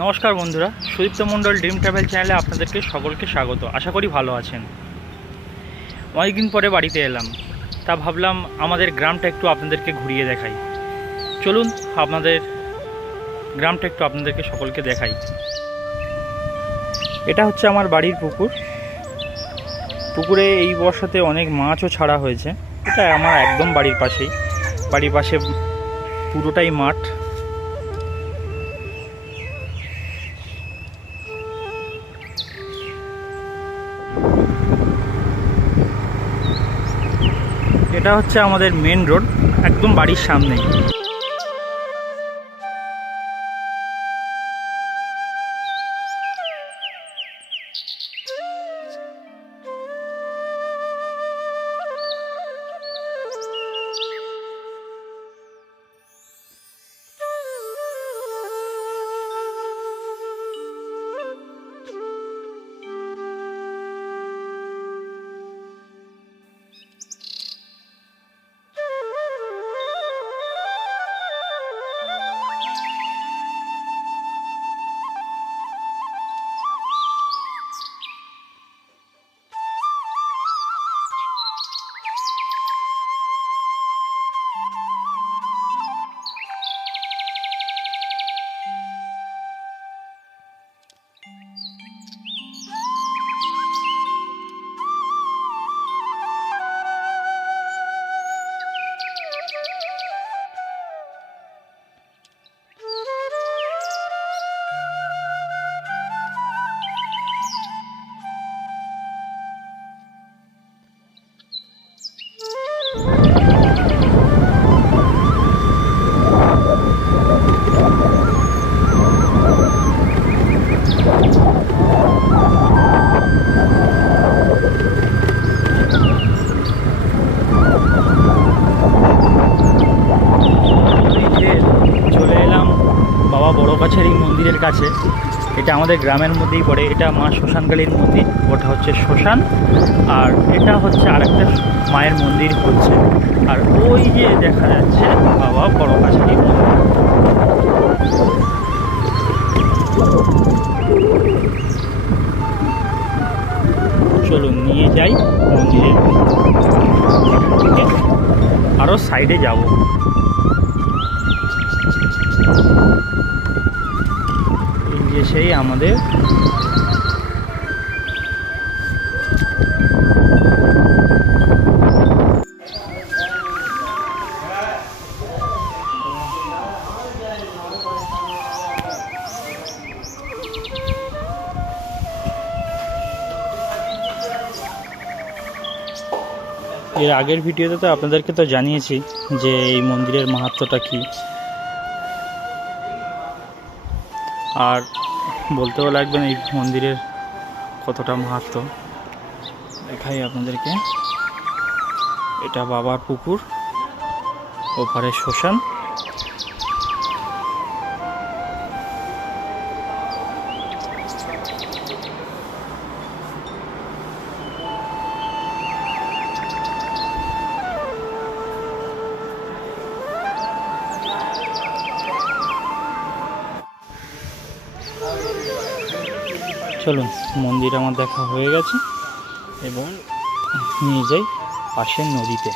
নমস্কার বন্ধুরা, সুদীপ্ত মণ্ডল dream travel চ্যানেলে আপনাদেরকে সকলকে স্বাগত। আশা করি ভালো আছেন। অনেকদিন পরে বাড়িতে এলাম, তা ভাবলাম আমাদের গ্রামটা একটু আপনাদেরকে ঘুরিয়ে দেখাই। চলুন আপনাদের গ্রামটা একটু আপনাদেরকে সকলকে দেখাই। এটা হচ্ছে আমার বাড়ির পুকুর। পুকুরে এই বর্ষাতে অনেক মাছও ছাড়া হয়েছে। এটা আমার একদম বাড়ির পাশেই, বাড়ির পাশে পুরোটাই মাঠ। এটা হচ্ছে আমাদের মেন রোড, একদম বাড়ির সামনেই। বড়গাছারি মন্দিরের কাছে। এটা আমাদের গ্রামের মধ্যেই পড়ে। এটা মা শ্মশানকালীর মন্দির, ওটা হচ্ছে শ্মশান। আর এটা হচ্ছে আরেকটা মায়ের মন্দির হচ্ছে। আর ওই যে দেখা যাচ্ছে বাবা বড়গাছারি মন্দির। চলুন নিয়ে যাই মন্দিরে, আরও সাইডে যাব। সেই আমাদের এর আগের ভিডিওতে তো আপনাদেরকে তো জানিয়েছি যে এই মন্দিরের মাহাত্ম্যটা কী, আর বলতেও লাগবে না এই মন্দিরের কতটা মাহাত্ম্য। দেখাই আপনাদেরকে। এটা বাবার পুকুর, ওপারে শ্মশান। চলুন, মন্দির আমার দেখা হয়ে গেছে, এবং নিয়ে যাই পাশের নদীতে।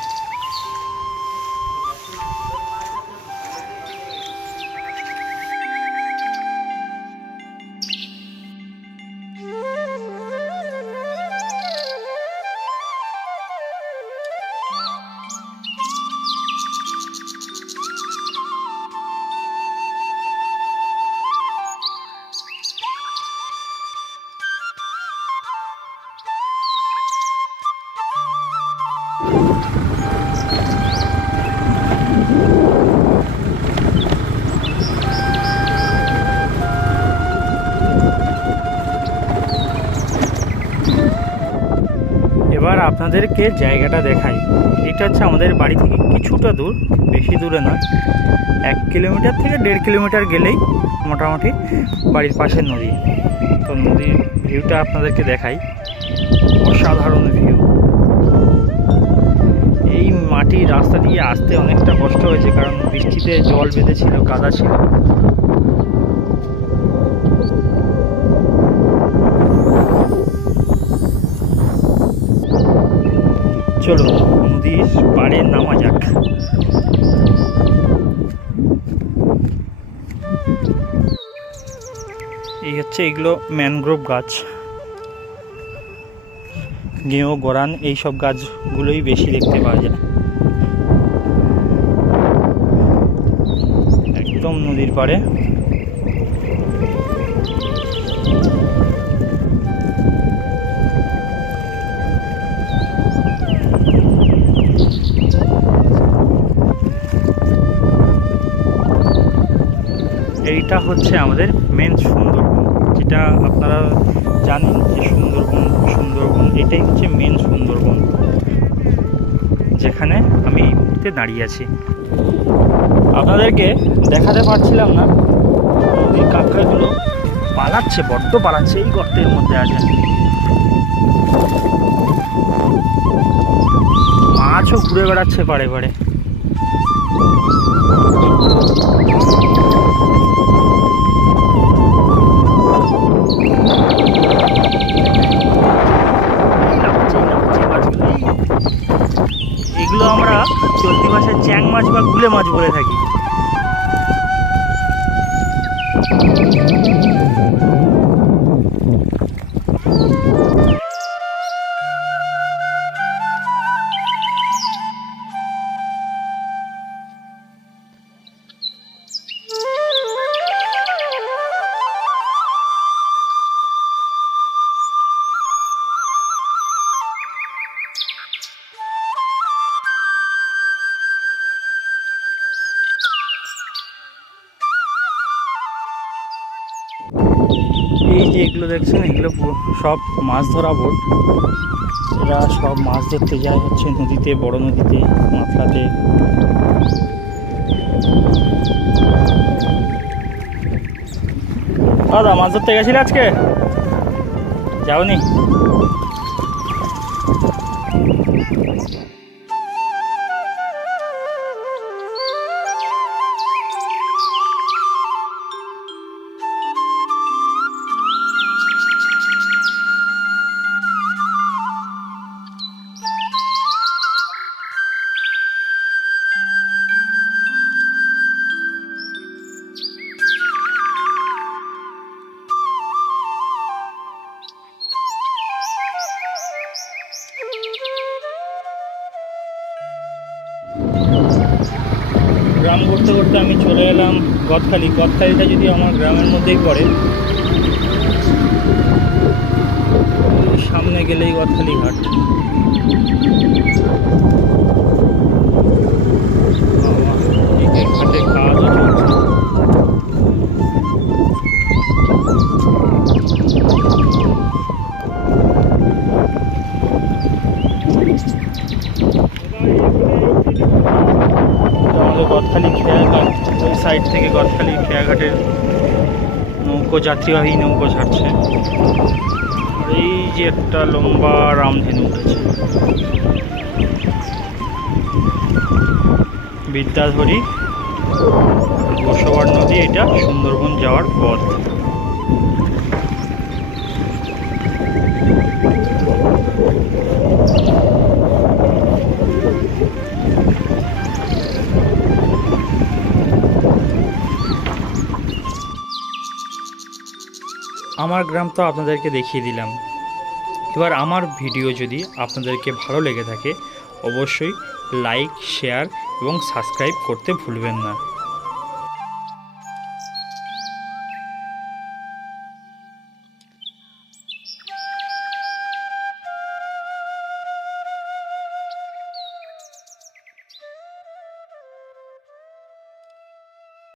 এবার আপনাদেরকে জায়গাটা দেখাই। এটা হচ্ছে আমাদের বাড়ি থেকে কিছুটা দূর, বেশি দূরে নয়, 1 কিলোমিটার থেকে 1.5 কিলোমিটার গেলেই মোটামুটি বাড়ির পাশের নদী। তো নদীর ভিউটা আপনাদেরকে দেখাই, অসাধারণ ভিউ। এই মাটির রাস্তা দিয়ে আসতে অনেকটা কষ্ট হয়েছে, কারণ বৃষ্টিতে জল বেঁধেছিল, কাদা ছিল। চলুন নদীর পাড়ে নামা যাক। এই হচ্ছে, এগুলো ম্যানগ্রোভ গাছ, গেঁয়ো, গরান, এইসব গাছগুলোই বেশি দেখতে পাওয়া যায়। একদম নদীর পাড়ে। এইটা হচ্ছে আমাদের মেন সুন্দরবন, যেটা আপনারা জানেন যে সুন্দরবন এটাই হচ্ছে মেন সুন্দরবন, যেখানে আমি এই মুহূর্তে দাঁড়িয়ে আছি। আপনাদেরকে দেখাতে পারছিলাম না, নদীর কাঁকড়াগুলো পালাচ্ছে, বড্ড পালাচ্ছে, এই গর্তের মধ্যে আছে। মাছও ঘুরে বেড়াচ্ছে পাড়ে পাড়ে। এগুলো আমরা চলতি ভাষায় চ্যাং মাছ বা গুলে মাছ বলে থাকি। এই যে এগুলো দেখছেন, এগুলো সব মাছ ধরা বোট। এরা সব মাছ ধরতে যায় হচ্ছে নদীতে, বড় নদীতে, মাথাতে। দাদা, মাছ ধরতে গেছিলে আজকে? যাওনি? গ্রাম করতে করতে আমি চলে এলাম গদখালি। গদখালিটা যদি আমার গ্রামের মধ্যেই পড়ে, সামনে গেলেই গদখালি ঘাট। এই ঘাটে কাজও চলছে। গদখালি খেয়াঘাট, ওই সাইড থেকে গদখালি খেয়াঘাটের নৌকো, যাত্রীবাহী নৌকো ছাড়ছে। আর এই যে একটা লম্বা রামধেনু উঠেছে, বিদ্যাধরী গোসাবার নদী। এটা সুন্দরবন যাওয়ার পথ। আমার গ্রাম তো আপনাদেরকে দেখিয়ে দিলাম। এবার আমার ভিডিও যদি আপনাদেরকে ভালো লেগে থাকে, অবশ্যই লাইক, শেয়ার এবং সাবস্ক্রাইব করতে ভুলবেন না।